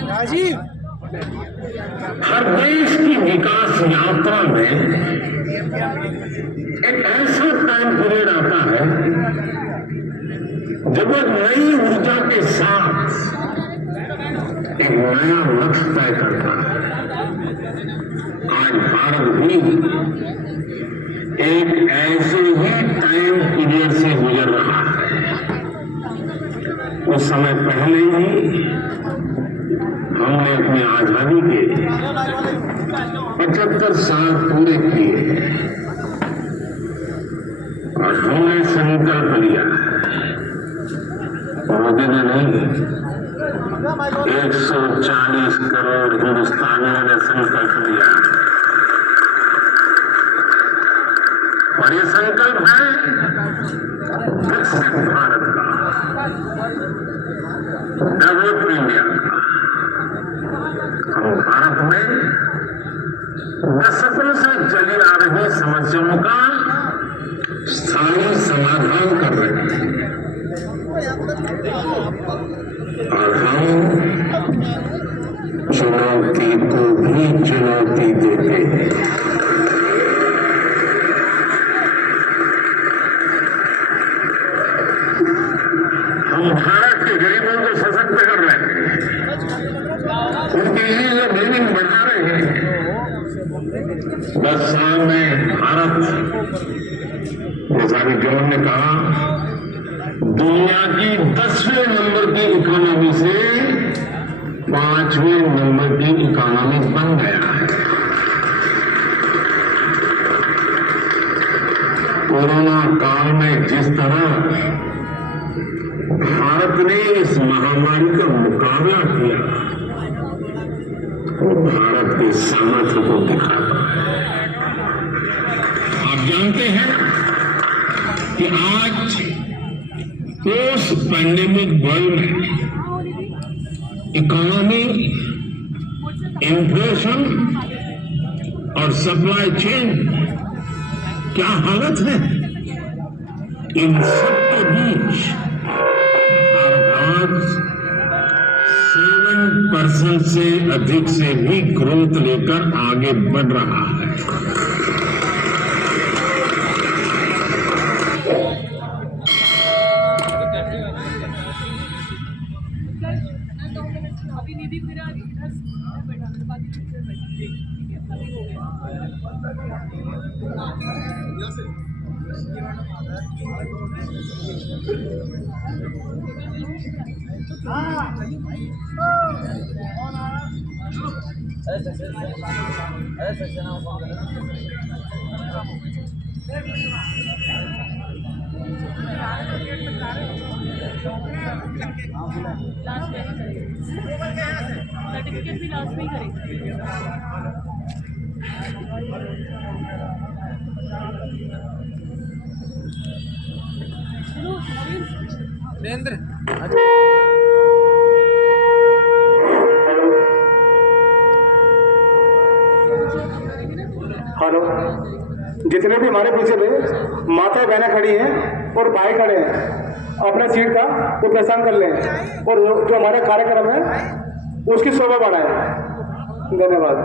राजीव, हर देश की विकास यात्रा में एक ऐसा टाइम पीरियड आता है जब एक नई ऊर्जा के साथ एक नया लक्ष्य तय करता है। आज भारत भी एक ऐसे ही टाइम पीरियड से गुजर रहा है। उस समय पहले ही हमने अपनी आजादी के 75 साल पूरे किए और हमने संकल्प लिया, मोदी ने नहीं, 140 करोड़ हिंदुस्तानियों ने संकल्प लिया। और ये संकल्प है विकसित भारत का, डेवलप इंडिया का। हम भारत में दशकों से चली आ रही समस्याओं का स्थायी समाधान कर रहे हैं और हम चुनौती को भी चुनौती देते हैं। हम भारत के गरीबों को सशक्त कर रहे हैं, उनकी ईज ऑफ लिविंग बढ़ा रहे हैं। 10 साल में भारत, जैसा कि जॉन ने कहा, दुनिया की 10वें नंबर की इकोनॉमी से 5वें नंबर की इकोनॉमी बन गया है। कोरोना काल में जिस तरह भारत ने इस महामारी का मुकाबला किया, वो भारत के सामर्थ्य को दिखाता है। आप जानते हैं कि आज पोस्ट पैंडेमिक वर्ल्ड में इकोनॉमी, इन्फ्लेशन और सप्लाई चेन क्या हालत है। इन सब के बीच आज 7% से अधिक से भी ग्रोथ लेकर आगे बढ़ रहा है। सर्टिफिकेट भी लास्ट में ही करेंगे। नरेंद्र, हेलो, जितने भी हमारे पीछे थे, माता बहनें खड़ी हैं और भाई खड़े हैं, अपना सीट का वो पहचान कर लें और जो हमारा कार्यक्रम है उसकी शोभा बढ़ाएं। धन्यवाद।